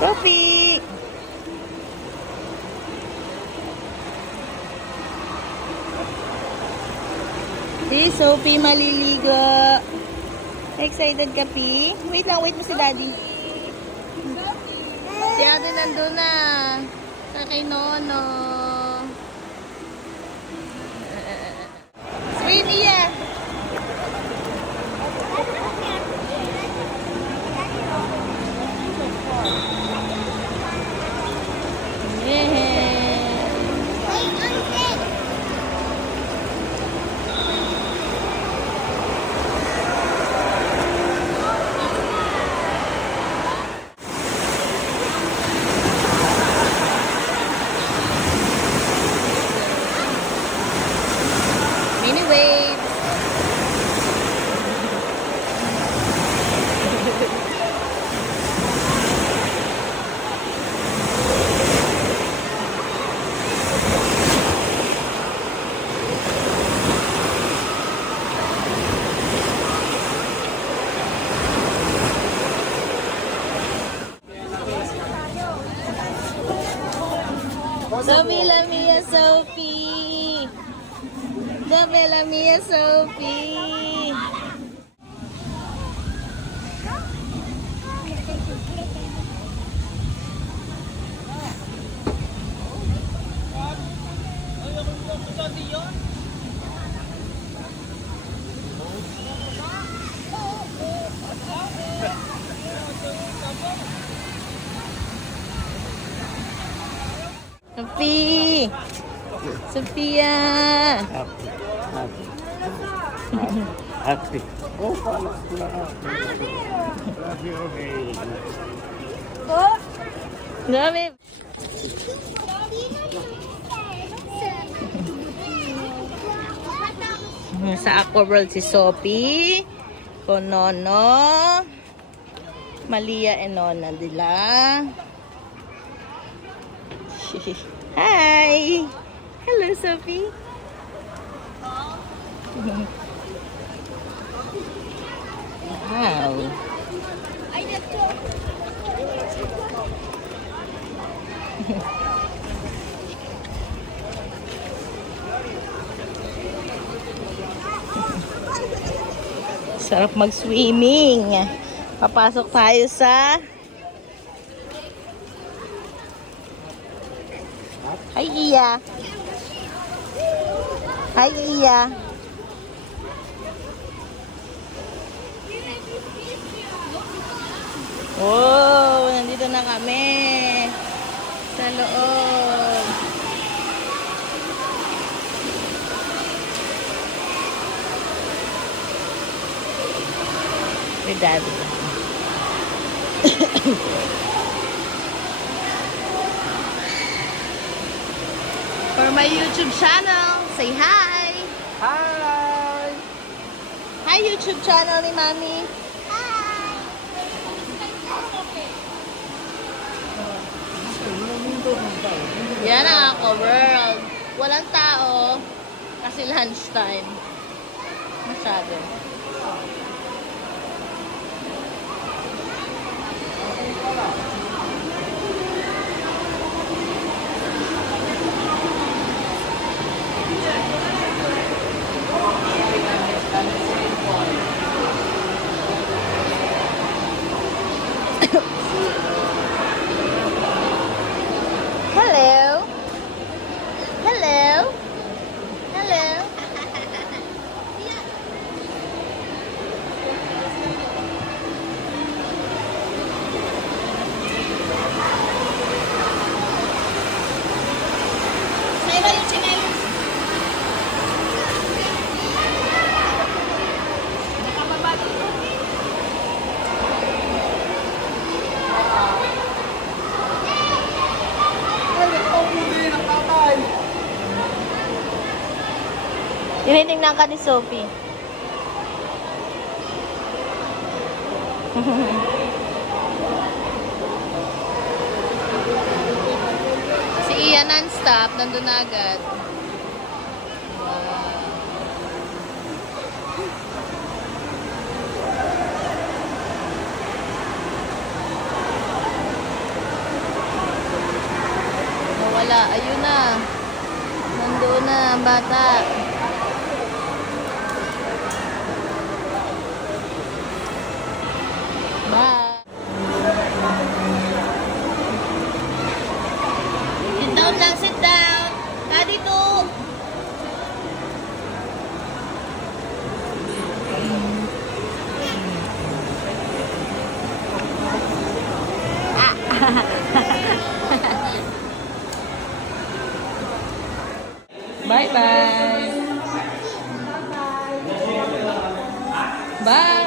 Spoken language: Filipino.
Sophie! Si Sophie maliligo. Excited ka, Pi? Wait lang, wait mo si Daddy. Si ate nandun na. Sa kay Nono. Sweetie, yeah. Mini waves. Sophie Lamia Sophie. Sophie Lamia Sophie. Sophie. Sophia. Happy. Happy. Oh, okay. Dami. Sa Aqua World si Sophie, con Nono, Malia and Nona nila. Hi! Hello, Sophie. Wow. Sarap mag-swimming. Papasok tayo sa Hi, Iya. Hi, Iya. Wow, nandito na kami sa loob. With Daddy. For my YouTube channel, say hi! Hi! Hi, YouTube channel ni Mami! Yan ang Aqua World. Walang tao kasi lunchtime. Masyado. Hello. Hello. Hello. Say ba yung chinelas? Nakababado ko. Tinitingnan ka ni Sophie. Si Ian non-stop, nandun na agad. wala. Ayun na. Nandoon na ang bata. Bye. Sit down lang, sit down. Daddy too. Bye-bye. Bye.